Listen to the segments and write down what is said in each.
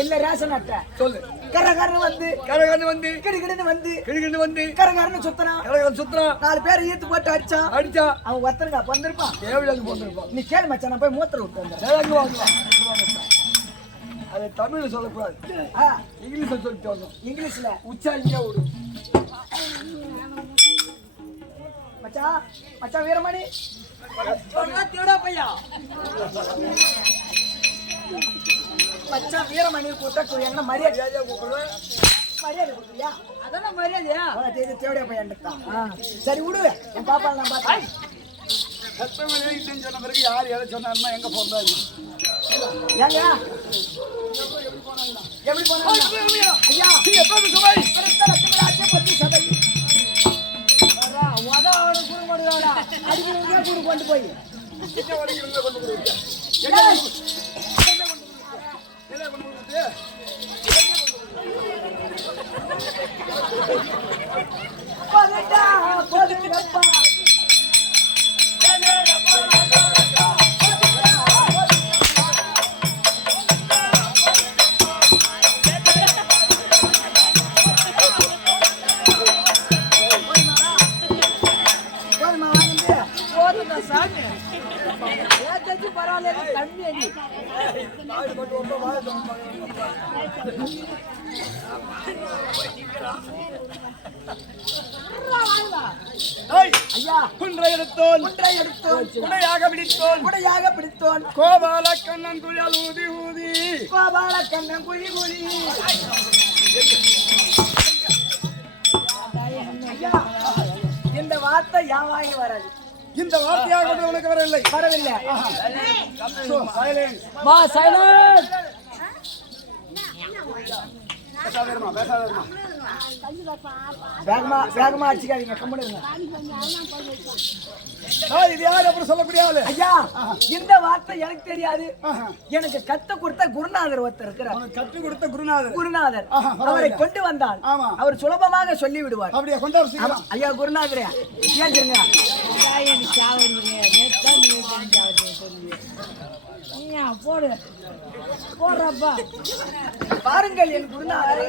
இல்ல ரேஷன் அட்டை சொல்லு. கரகரன்னு வந்து கிடுகிடுன்னு வந்து கரகரன்னு சுத்தறான். 4 பேர் ஈத்து போட்டு அடிச்சா அவன் ஒருத்தருங்க வந்திருப்பான். நீ கேளு மச்சான், நான் போய் மூத்திர விட்டு வந்தேன். அது தமிழ்ல சொல்லக்கூடாது, இங்கிலீஷ்ல சொல்லிட்டு வரணும். இங்கிலீஷ்ல உச்சா இங்கே விடு. மச்சான் வீரமணி பையா மச்சான் வீரமணி கூட்ட என்ன மரியாதை கூப்பிடுவேன். மரியாதை கொடுக்குறியா? அதான் மரியாதையா தேவடியா பையன். சரி விடுவேன், என் பாப்பா நான் பார்த்தேன். சொன்ன பிறகு யார் எதை சொன்னாருன்னா எங்க போறாங்க ஏங்க எப்படி போனாங்க ஐயா? கொண்டு போய் என்ன வரைக்கும் கொண்டு கொடுத்து என்ன கொண்டு கொடுத்து குடையாக பிடித்தோன் கோபால கண்ணன் குழல் ஊதி ஊதி கோபால கண்ணன் குழி குழி ஐயா இந்த வார்த்தை யாவாகி வராது இந்த வார்த்தையாக உனக்கு வரவில்லை வரவில்லை வா சைலண்ட் பேசாதேமா வேகமா அடிச்சுக்காதீங்க கம்முன்னு இது யாரு அப்புறம் சொல்லக்கூடிய ஆளு ஐயா இந்த வார்த்தை எனக்கு தெரியாது எனக்கு கத்து கொடுத்த குருநாதர் ஒருத்தர் இருக்கிறார் கத்து கொடுத்த குருநாதர் அவரை கொண்டு வந்தால் அவர் சுலபமாக சொல்லி விடுவார் அப்படியே கொண்டு ஐயா குருநாதரே ஏஞ்சிருங்க பாருங்கள் என் குருநாதரே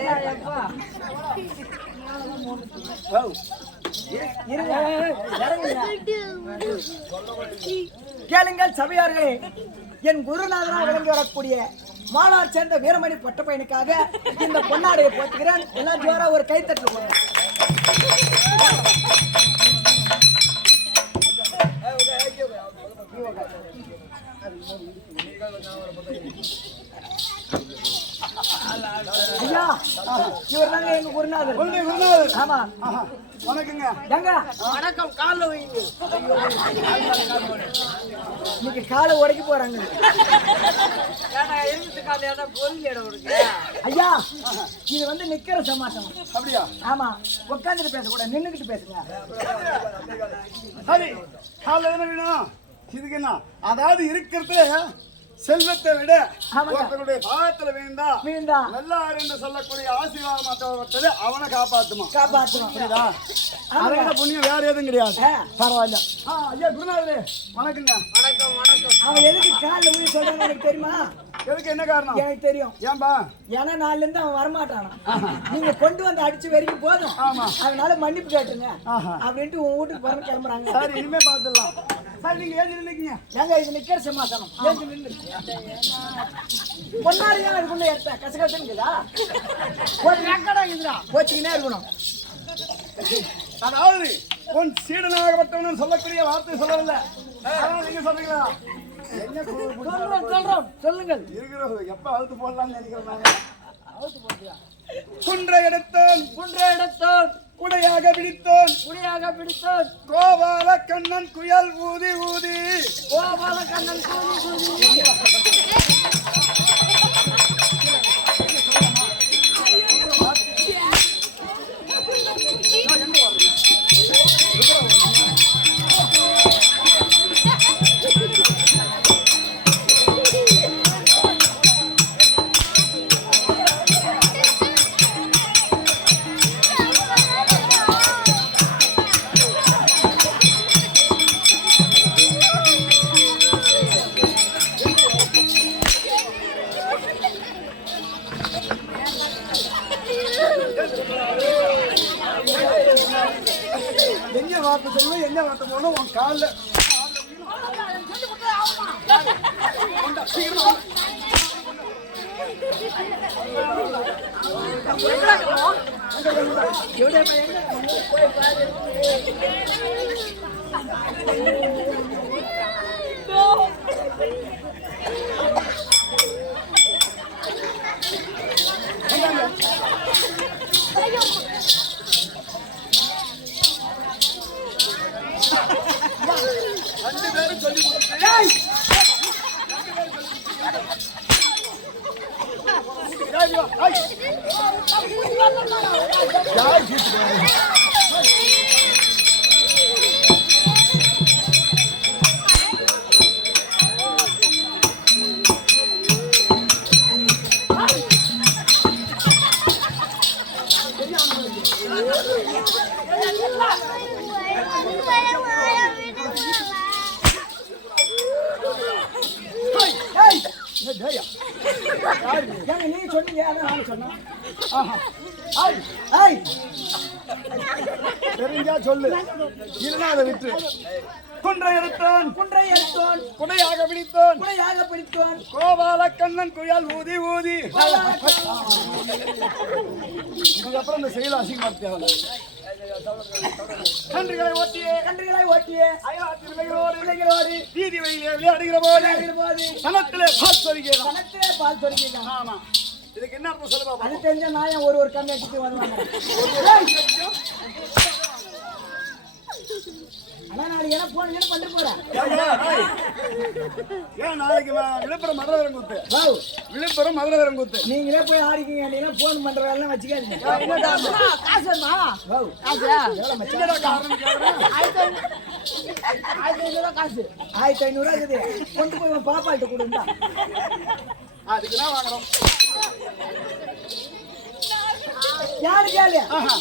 கேளுங்கள் சபையார்களே, என் குருநாதனா விளங்கி வரக்கூடிய மாலார் சேர்ந்த வீரமணி பட்ட பையனுக்காக இந்த பொன்னாடையை போட்டுக்கிறேன். எல்லாம் ஜோரா ஒரு கைத்தட்டு போடுறேன். ஐயா, இவர் தாங்க எங்க குருநாதர். ஆமா, வணக்கங்க. எங்க வணக்கம். கால வைங்க. இன்னைக்கு காலை உடைக்க போறாங்க. ஐயா, இது வந்து நிக்கிற சமாசம். அப்படியா? ஆமா, உட்காந்துட்டு பேசக்கூடாது, நின்னுக்கிட்டு பேசுங்க. சரி, காலைல என்ன வேணும்? இதுக்கு என்ன? அதாவது இருக்கிறது செல்வத்தை விட ஒருத்தருடைய பாகத்துல வீழ்ந்தா நல்லா என்று சொல்லக்கூடிய ஆசீர்வாதம் அவனை காப்பாத்துமா. புரியுதா? அதை புண்ணியம் வேற எதுவும் கிடையாது. பரவாயில்ல. ஐயா குருநாதரே வணக்கங்க. வணக்கம் வணக்கம். அவன் எதுக்கு காலில் ஊழி சொல்றான்னு எனக்கு தெரியுமா? எதுக்கு? என்ன காரணம்? எனக்கு தெரியும். ஏன்பா? ஏன்னா நாலுல இருந்து அவன் வரமாட்டானா. நீங்க கொண்டு வந்து அடிச்சு வரைக்கும் போதும். அதனால மன்னிப்பு கேட்டுங்க அப்படின்ட்டு உன் வீட்டுக்கு போற கிளம்புறாங்க. சரி, இனிமே பாத்துடலாம். சரி, நீங்க ஏன் நின்னுக்கீங்க? ஏங்க இது நிக்கிற சமாசனம். ஏன் நின்று பொன்னாடியா அதுக்குள்ள எடுத்த கசகசன்னுக்குதா ஒரு ரெக்கடா இதுடா போச்சுக்கினே இருக்கணும். அதாவது உன் சீடனாகப்பட்டவன் சொல்லக்கூடிய வார்த்தை சொல்லவில்லை. நீங்க சொல்றீங்களா? சொல்லுங்கள். இருக்கிற எப்ப அவுத்து போடலாம்னு நினைக்கிறேன். குன்றை எடுத்தோன் குடையாக பிடித்தோன் கோபால கண்ணன் குயல் ஊதி கோபால கண்ணன் ஊதி என்ன வார்த்தை போனோம் உன் காலில் ஏங்க நீங்க சொன்னீங்க அதான் நானும் சொன்னேன். ஆஹா. ஐய், ஐய் தெரிஞ்சா சொல்லு, இல்லைன்னா அதை விட்டு. குன்றை எடுத்தான், குன்றை எடுத்தோன், குடையாக பிடித்தான், குடையாக பிடித்தோன், கோபால கண்ணன் குயால் ஊதி ஊதி. இதுக்கப்புறம் இந்த செயல் அசிங்கப்படுத்த கன்றுகளை ஓட்டியே, கன்றுகளை ஓட்டியே, அயலாத்தில் விளைகளோடு பிள்ளைகளோடு வீதி வழியிலே விளையாடுகிற போது போது சனத்திலே பால் சொருகிறான். கணத்திலே பால் சொரிக்கிறான். ஆமா, இதுக்கு என்ன அர்த்தம் சொல்லுவா? அது தெரிஞ்ச நாயம் ஒரு கண்ணை எடுத்துட்டு வருவாங்க. ஆனா நாளைக்கு என்ன போன் என்ன பண்ணிட்டு போறேன்? ஏன் நாளைக்கு விழுப்புரம் மதுரை கூத்து, வாவ், விழுப்புரம் மதுரை கூத்து. நீங்களே போய் ஆடிக்கிங்க. நீங்க போன் பண்ற வேலை வச்சுக்காதீங்க. காசுமா வாவ், காசு எவ்வளவு மச்சான்? என்னடா காரணம் கேக்குறேன்? 1500 காசு 1500 இருக்குது. கொண்டு போய் உன் பாப்பாட்ட கொடுந்தா. அதுக்கு தான் வாங்குறோம். யாரு கேளு? ஆஹா.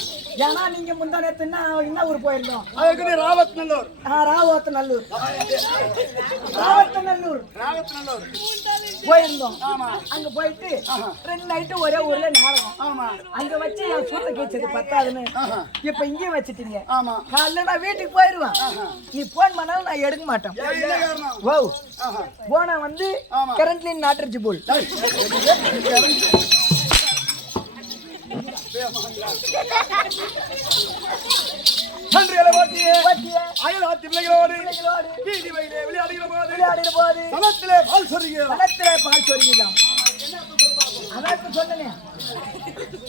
ஏன்னா நீங்க முந்தா நேரத்துன்னா என்ன ஊர் போயிருந்தோம்? அதுக்கு ராவத்நல்லூர். ராவத்தநல்லூர். ராவத்தநல்லூர் ராவத்நல்லூர் போயிருந்தோம். ஆமா. அங்க போயிட்டு ஆஹா. 2 நைட்டு ஒரே ஊர்ல நாடகம். ஆமா. அங்க வச்சு என் சூத்த கேச்சது பத்தாதுன்னு ஆஹா. இப்ப இங்கேயும் வச்சுட்டீங்க. ஆமா. காலைல நான் வீட்டுக்கு போயிருவேன். நீ போன் பண்ணாலும் நான் எடுக்க மாட்டேன். ஏன் என்ன காரணம்? ஓ ஆஹா. போன வந்து ஆமா. கரண்ட்லி நாட்ரிச்சு போல். கன்றுகளை ஓட்டியே, ஓட்டியே, அயலாத்தி பிள்ளைகளோடு பிள்ளைகளோடு வீதி வழியிலே விளையாடுகிற போது விளையாடின போது சனத்திலே பால் சொருகிறான். கணத்திலே பால் சொரிக்கலாம். அதான் இப்ப சொன்னேனே.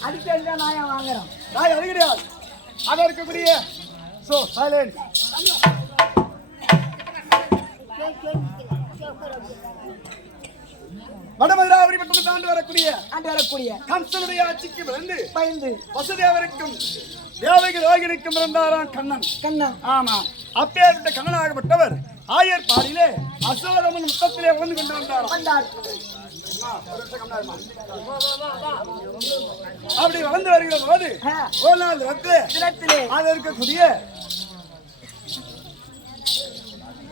அதுக்கு எங்க நாயம் வாங்குறோம்? நான் அது கிடையாது. அங்க இருக்கக்கூடிய சோ சைலன்ஸ். வடமதுராபுரி பட்டணத்தை தாண்டி வரக்கூடிய ஆண்டு வரக்கூடிய கம்சனுடைய ஆட்சிக்கு விழுந்து பயந்து வசுதேவருக்கும் தேவகி ரோகிணிக்கும் இருந்தாராம் கண்ணன். கண்ணன். ஆமா, அப்பேற்பட்ட கண்ணனாகப்பட்டவர் ஆயர்பாடியிலே அசோகரமன் முத்தத்திலே வந்து கொண்டு வந்தாராம். வந்தார். அப்படி வளர்ந்து வருகிற போது ஒரு நாள் தினத்திலே அது இருக்கக்கூடிய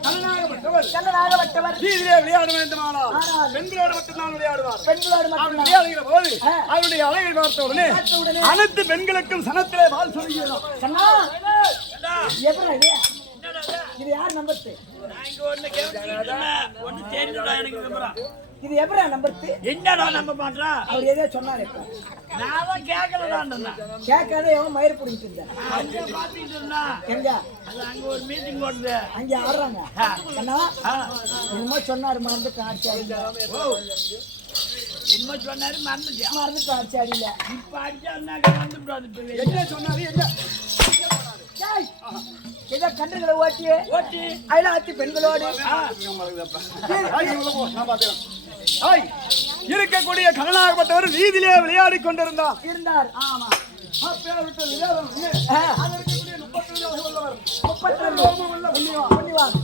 கண்ணனாகப்பட்டவர் கண்ணனாகப்பட்டவர் வீதியிலே விளையாட வேண்டுமானால் ஆனால் பெண்களோடு மட்டும்தான் விளையாடுவார். பெண்களோடு அப்படி மட்டும் விளையாடுகிற போது அவருடைய அழகை பார்த்த உடனே உடனே அனைத்து பெண்களுக்கும் சனத்திலே பால் சொல்லுகிறோம். கண்ணா எப்படி இது? இது யார் நம்பர்த்து? இது எப்படா நம்பர்த்து? என்னடா நம்ப மாட்டா? அவர் எதையோ சொன்னாரு. இப்ப நான் தான் கேட்கலதான் கேட்காத எவன் மயிறு பிடிச்சிட்டு இருந்தா? அங்க பாத்துட்டு இருந்தா எங்க அது அங்க ஒரு மீட்டிங் போடுது. அங்க ஆடுறாங்க. அண்ணா என்னமோ சொன்னாரு, மறந்துட்டு ஆட்சி அடியில. என்ன சொன்னாரு மறந்துட்டியா? மறந்துட்டு ஆட்சி அடியில. இப்ப அடிச்சா வந்துட்டு என்ன சொன்னாரு? என்ன இதை கன்றுகளை ஓட்டி ஓட்டி அயலாத்தி பெண்களோடு இருக்கக்கூடிய கண்ணனாகப்பட்டவர் வீதியிலே விளையாடி கொண்டிருந்தார். இருந்தார். ஆமா, அப்பேற்பட்ட விளையாடம்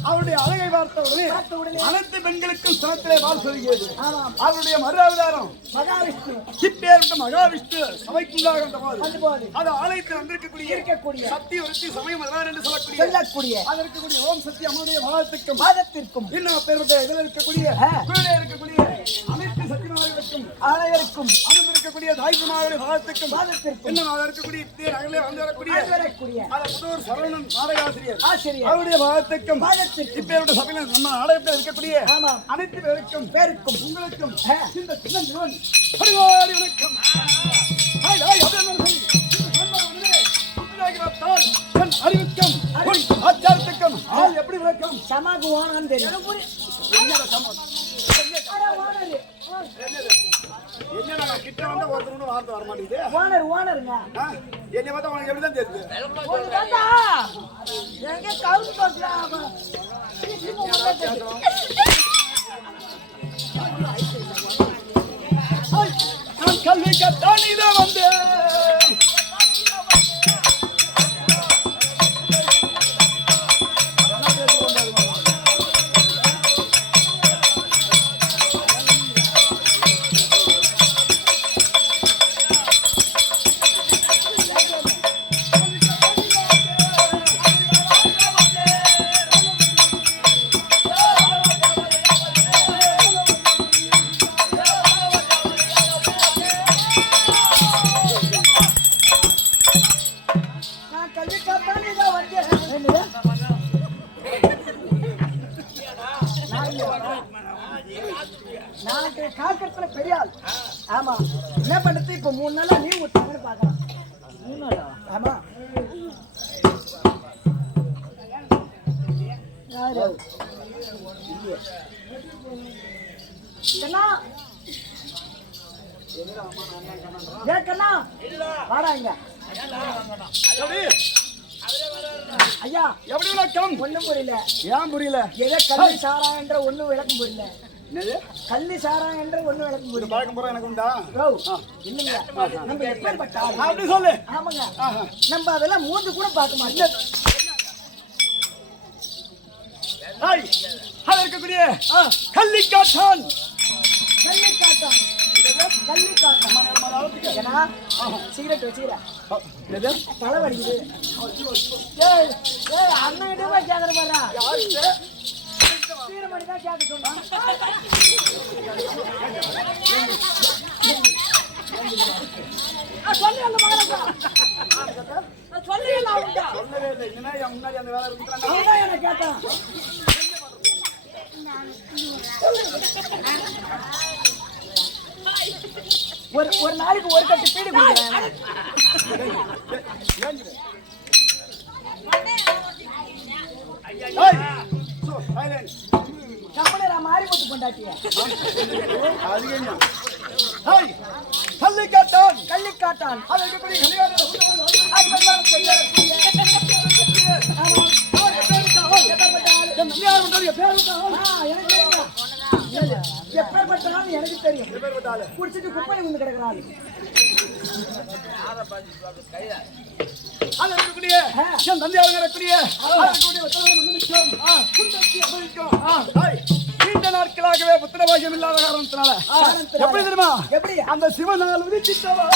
அவருடைய அழகை பார்த்த உடனே அனைத்து பெண்களுக்கும் சனத்திலே பால் சொல்கிறது. அவருடைய மறு அவதாரம் மகாவிஷ்ணு. இப்பேற்பட்ட மகாவிஷ்ணு சபைக்குள்ளாக போது அது ஆலயத்தில் வந்திருக்கக்கூடிய சக்தி ஒருத்தி சமயம் அதான் என்று சொல்லக்கூடிய அதற்குரிய ஓம் சக்தி அம்முடைய பாதத்திற்கும் பாதத்திற்கும் இன்னும் அப்பேற்பட்ட இதில் இருக்கக்கூடிய கீழே இருக்கக்கூடிய அனைத்து சக்திமார்களுக்கும் ஆலயருக்கும் அமர்ந்திருக்கக்கூடிய தாய்மார்களுடைய பாதத்திற்கும் இன்னும் அதில் இருக்கக்கூடிய நகரிலே வந்து வரக்கூடிய புதூர் சரவணன் நாடகாசிரியர் ஆசிரியர் அவருடைய பாதத்திற்கும் இப்பேற்பட்ட சபையில் நம்ம நாடகத்தில் இருக்கக்கூடிய அனைத்து பேருக்கும் உங்களுக்கும் இந்த சின்னஞ்சிவன் பரிவாரி வணக்கம். அறிவிக்கும் ஆச்சாரத்துக்கும் ஆள் எப்படி வணக்கம் சமாகு ஓனான்னு தெரியும். என்ன கிட்ட வந்தா ஒருத்தர் வார்த்தை வர மாட்டேங்குது. ஓனருங்க என்னை பார்த்தா உனக்கு எப்படிதான் தெரியுது? எங்க கவுந்து பார்க்கலாம். நான் கல்வி கத்தான் இதை வந்து நாளைக்கு காக்கிறதுல பெரிய ஆள். ஆமா என்ன பண்ணுறது இப்போ 3 நாளா லீவ் விட்டாங்கன்னு பார்க்கலாம். 3 நாளா? ஆமா. யாரு கண்ணா கண்ணா வாடா இங்க. ஐயா எப்படி விளக்கம்? ஒண்ணும் புரியல. ஏன் புரியல? ஏதோ கள்ளி சாரா என்ற ஒண்ணும் விளக்கம் புரியல. என்னது? கள்ளி சாரா என்ற ஒண்ணும் விளக்கம் ஒரு புரியல. பழக்கம் போற எனக்கு உண்டா? இல்லைங்க நம்ம எப்பேற்பட்ட ஆளு? அப்படி சொல்லு. ஆமாங்க நம்ம அதெல்லாம் மூந்து கூட பார்க்க மாட்டோம். அது இருக்கக்கூடிய கள்ளிக்காட்டான் கள்ளிக்காட்டான் கள்ளிக்காட்டான் ஏன்னா சிகரெட் வச்சுக்கிறேன் தலை வலிக்குது. அண்ணன் கிட்ட போய் கேட்கற பாரு சீரமணி தான் கேட்க சொன்னான். சொல்லி அந்த மகனுக்கு சொல்லி சொல்லவே இல்லை. இனிமே என் முன்னாடி அந்த வேலை இருக்கிறாங்க. என்ன கேட்டான் ஒரு நாளைக்கு ஒரு கட்டு பீடி குடிக்கிறேன். கம்பெனி மாரிமுத்து கொண்டாட்டிய கள்ளிக்காட்டான் கள்ளிக்காட்டான் எப்பேற்பட்டாலும் எனக்கு தெரியும். குடிச்சிட்டு குப்பை வந்து கிடக்குறாள். நீண்ட நாட்களாகவே புத்திரபாகியம் இல்லாத காரணத்தினால எப்படி தெரியுமா? எப்படி அந்த சிவனால் விதிச்சிட்டவா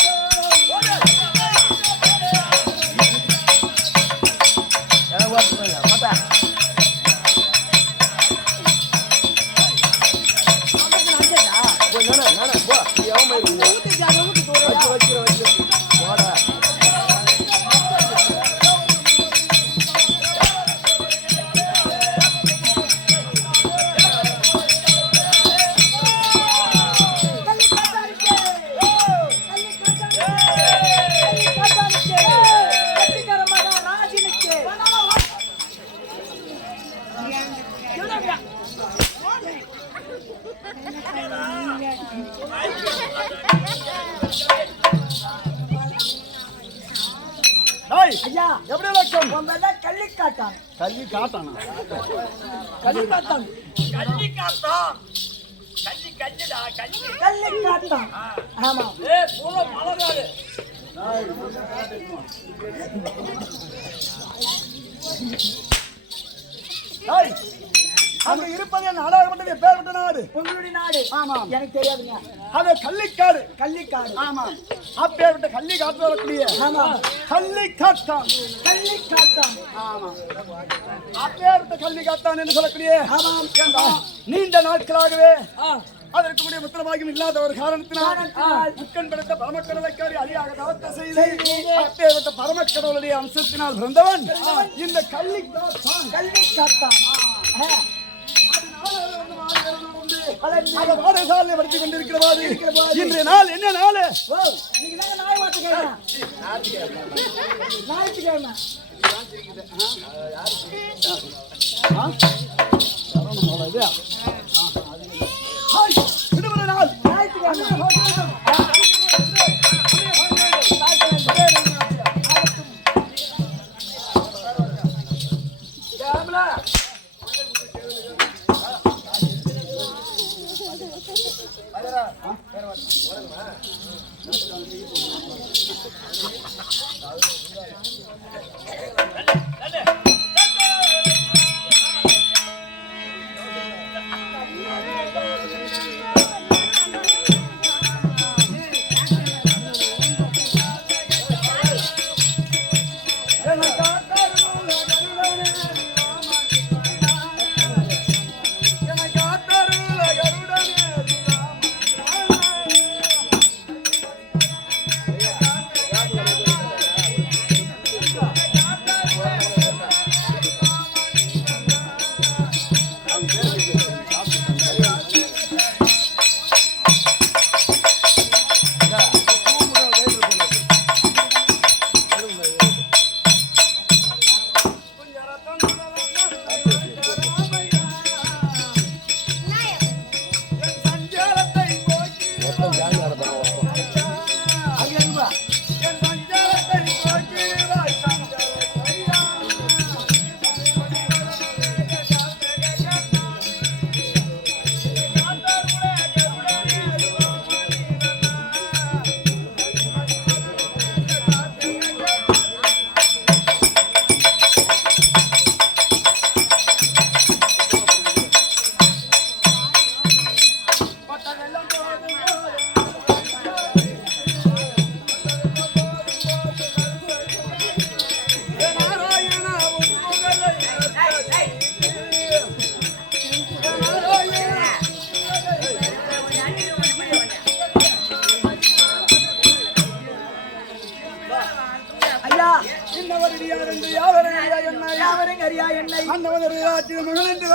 ஐயா எப்படி லட்சம்? கள்ளி காட்டான் கள்ளி காட்டானா? கள்ளி காட்டான் கள்ளி காத்தான் கள்ளி கள்ளிடா கள்ளி கள்ளி காட்டான். ஆமா பூரா மலராது அங்க இருப்பதே நாடாகப்பட்டது எப்பேற்பட்ட நாடு? உங்களுடைய நாடு. ஆமா எனக்கு தெரியாதுங்க. அது கள்ளிக்காடு. கள்ளிக்காடு. ஆமா அப்பேற்பட்ட கள்ளி காட்டு வரக்கூடிய ஆமா கள்ளி காட்டான். கள்ளி காட்டான். ஆமா அப்பேற்பட்ட கள்ளி காட்டான் என்று சொல்லக்கூடிய ஆமாம் நீண்ட நாட்களாகவே அதற்கு கூடிய புத்திரபாகியம் இல்லாத ஒரு காரணத்தினால் முக்கன் படுத்த பரமக்கடலைக்காரி அழியாக தவத்தை செய்து அப்பேற்பட்ட பரமக்கடவுளுடைய அம்சத்தினால் பிறந்தவன் இந்த கள்ளி காட்டான். கள்ளி காட்டான். பாடசாலை படித்துக் கொண்டிருக்கிறவாறு இன்றைய நாள் என்ன நாள்? நீங்க நாய் வாட்டுக்கிழமை ஞாயிற்றுக்கிழமை விடுமுறை நாள் ஞாயிற்றுக்கிழமை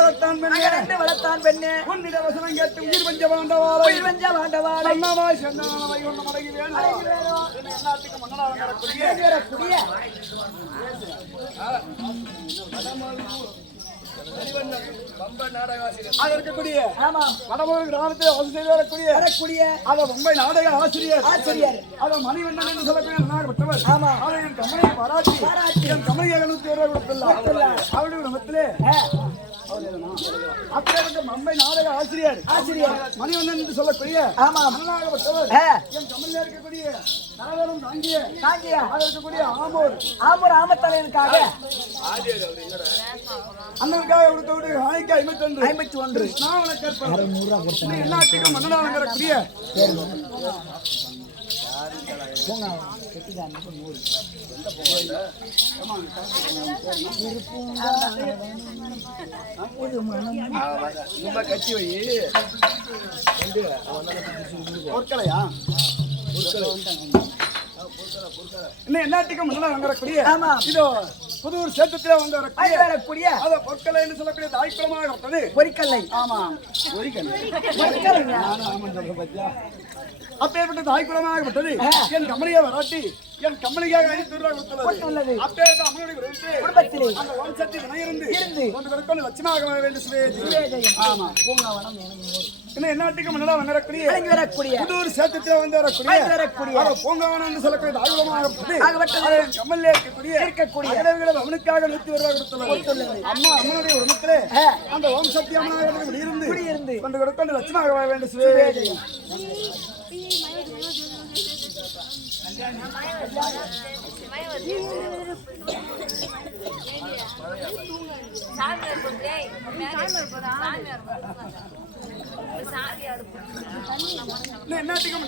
வளர்த்தான் பெண்ணே ரெண்டு வளர்த்தான் பெண்ணே உன்னிட வசனம் கேட்டு உயிர் பஞ்ச வாழ்ந்தவாளை உயிர் வெஞ்ச வாண்டவாளை அண்ணாவாய் சென்னாவை கொண்ட மடங்கி வேணும் எல்லாத்துக்கு மன்னனாக வரக்கூடிய இருக்கக்கூடிய வடமூர் கிராமத்தில் வந்து செய்து வரக்கூடிய அத மும்பை நாடக ஆசிரியர் அத மணிவண்ணன் என்று சொல்லக்கூடிய நாகப்பட்டவர் அவர் என் கமலையை பாராட்டி என் கமலையாக 100 கொடுத்துள்ளார் அவருடைய குடும்பத்திலே அப்பேற்பட்ட மும்பை நாடக ஆசிரியர் மணிவண்ணன் என்று சொல்லக்கூடிய நாகப்பட்டவர் என் கமலையா இருக்கக்கூடிய நரவரம் தாங்கிய அது இருக்கக்கூடிய ஆமூர் ஆமத்தலையனுக்காக அண்ணனுக்காக கொடுத்தவுடைய ஆணைக்கு 51 ஸ்நாவன கேட்பார் எல்லாத்துக்கும் மன்னனாக வரக்கூடிய கட்சி வை பொற்களையா இன்னும் எல்லாத்துக்கும் மன்னனாக வரக்கூடிய இதோ புதூர் சேத்தத்திலே வந்து வரக்கூடிய அத பொற்கலை என்று சொல்லக்கூடிய தாய்க்குளமாக இருப்பது பொறிக்கல்லை அப்பேற்பட்ட தாய்க்குளமாக விட்டது என் கம்பெனியை வராட்டி என் கம்பெனிக்காக 500 ரூபாய் கொடுத்துள்ளது அப்பேற்பட்ட அம்மனுடைய குடும்பத்திலே அந்த வம்சத்தை இருந்து கொண்டு லட்சமாக வேண்டும் ஆமா பூங்காவனம் இன்னும் எல்லாத்துக்கும் முன்னாடி வரக்கூடிய புதூர் சேத்தத்திலே வந்து வரக்கூடிய பூங்காவனம் என்று சொல்லக்கூடிய தாய்க்குளமாக கம்மல்ல இருக்கக்கூடிய அவனுக்காக 100 ரூபாய் கொடுத்துள்ளது அம்மா அம்மனுடைய உடம்பத்திலே அந்த ஓம் சக்தி அம்மனாக இருந்து கொண்டு லட்சமாக வேண்டும் என்னத்துக்கும்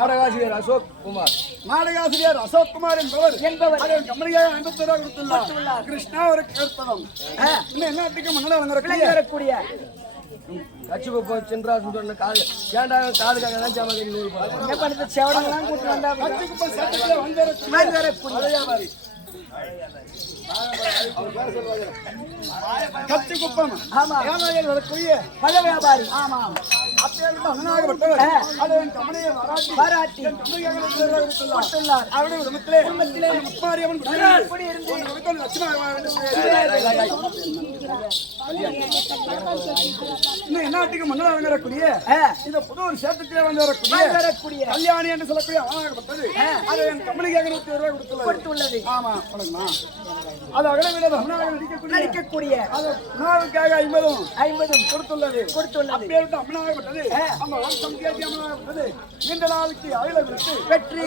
நாடகாசிரியர் அசோக் குமார் என்பவர் கம்பெனியாக 51 ரூபாய் கொடுத்துள்ளார் கிருஷ்ணா ஒரு கேட்பதம் என்னத்துக்கும் முன்னாடி வரக்கூடிய கட்சிக்கு சென்றா சொல்ற காது ஏண்டா காதுக்காக தான் ஜாமகி 100 ரூபாய் செவடெல்லாம் கூட்டி வந்தா கட்சிக்கு வந்து கச்சிக்குப்பம் வரக்கூடிய பழ வியாபாரி பாராட்டி அவருடைய குடும்பத்திலே முப்பாரியம்மன் நாட்டுக்கு மன்னர் வரக்கூடிய இந்த புதூர் சேத்தத்திலே வந்து வரக்கூடிய கல்யாணி என்று சொல்லக்கூடிய ஆகப்பட்டது அதை என் கம்பெனிக்காக 100 ரூபாய் கொடுத்துள்ளது ஆமா அது அகலவிட நடிக்கக்கூடிய அது உணவுக்காக 50 கொடுத்துள்ளது அப்பேற்பட்ட அம்மனாகப்பட்டது அந்த வம்சம் கேட்டி அம்மனாகப்பட்டது நீண்ட நாளுக்கு அயல விட்டு வெற்றி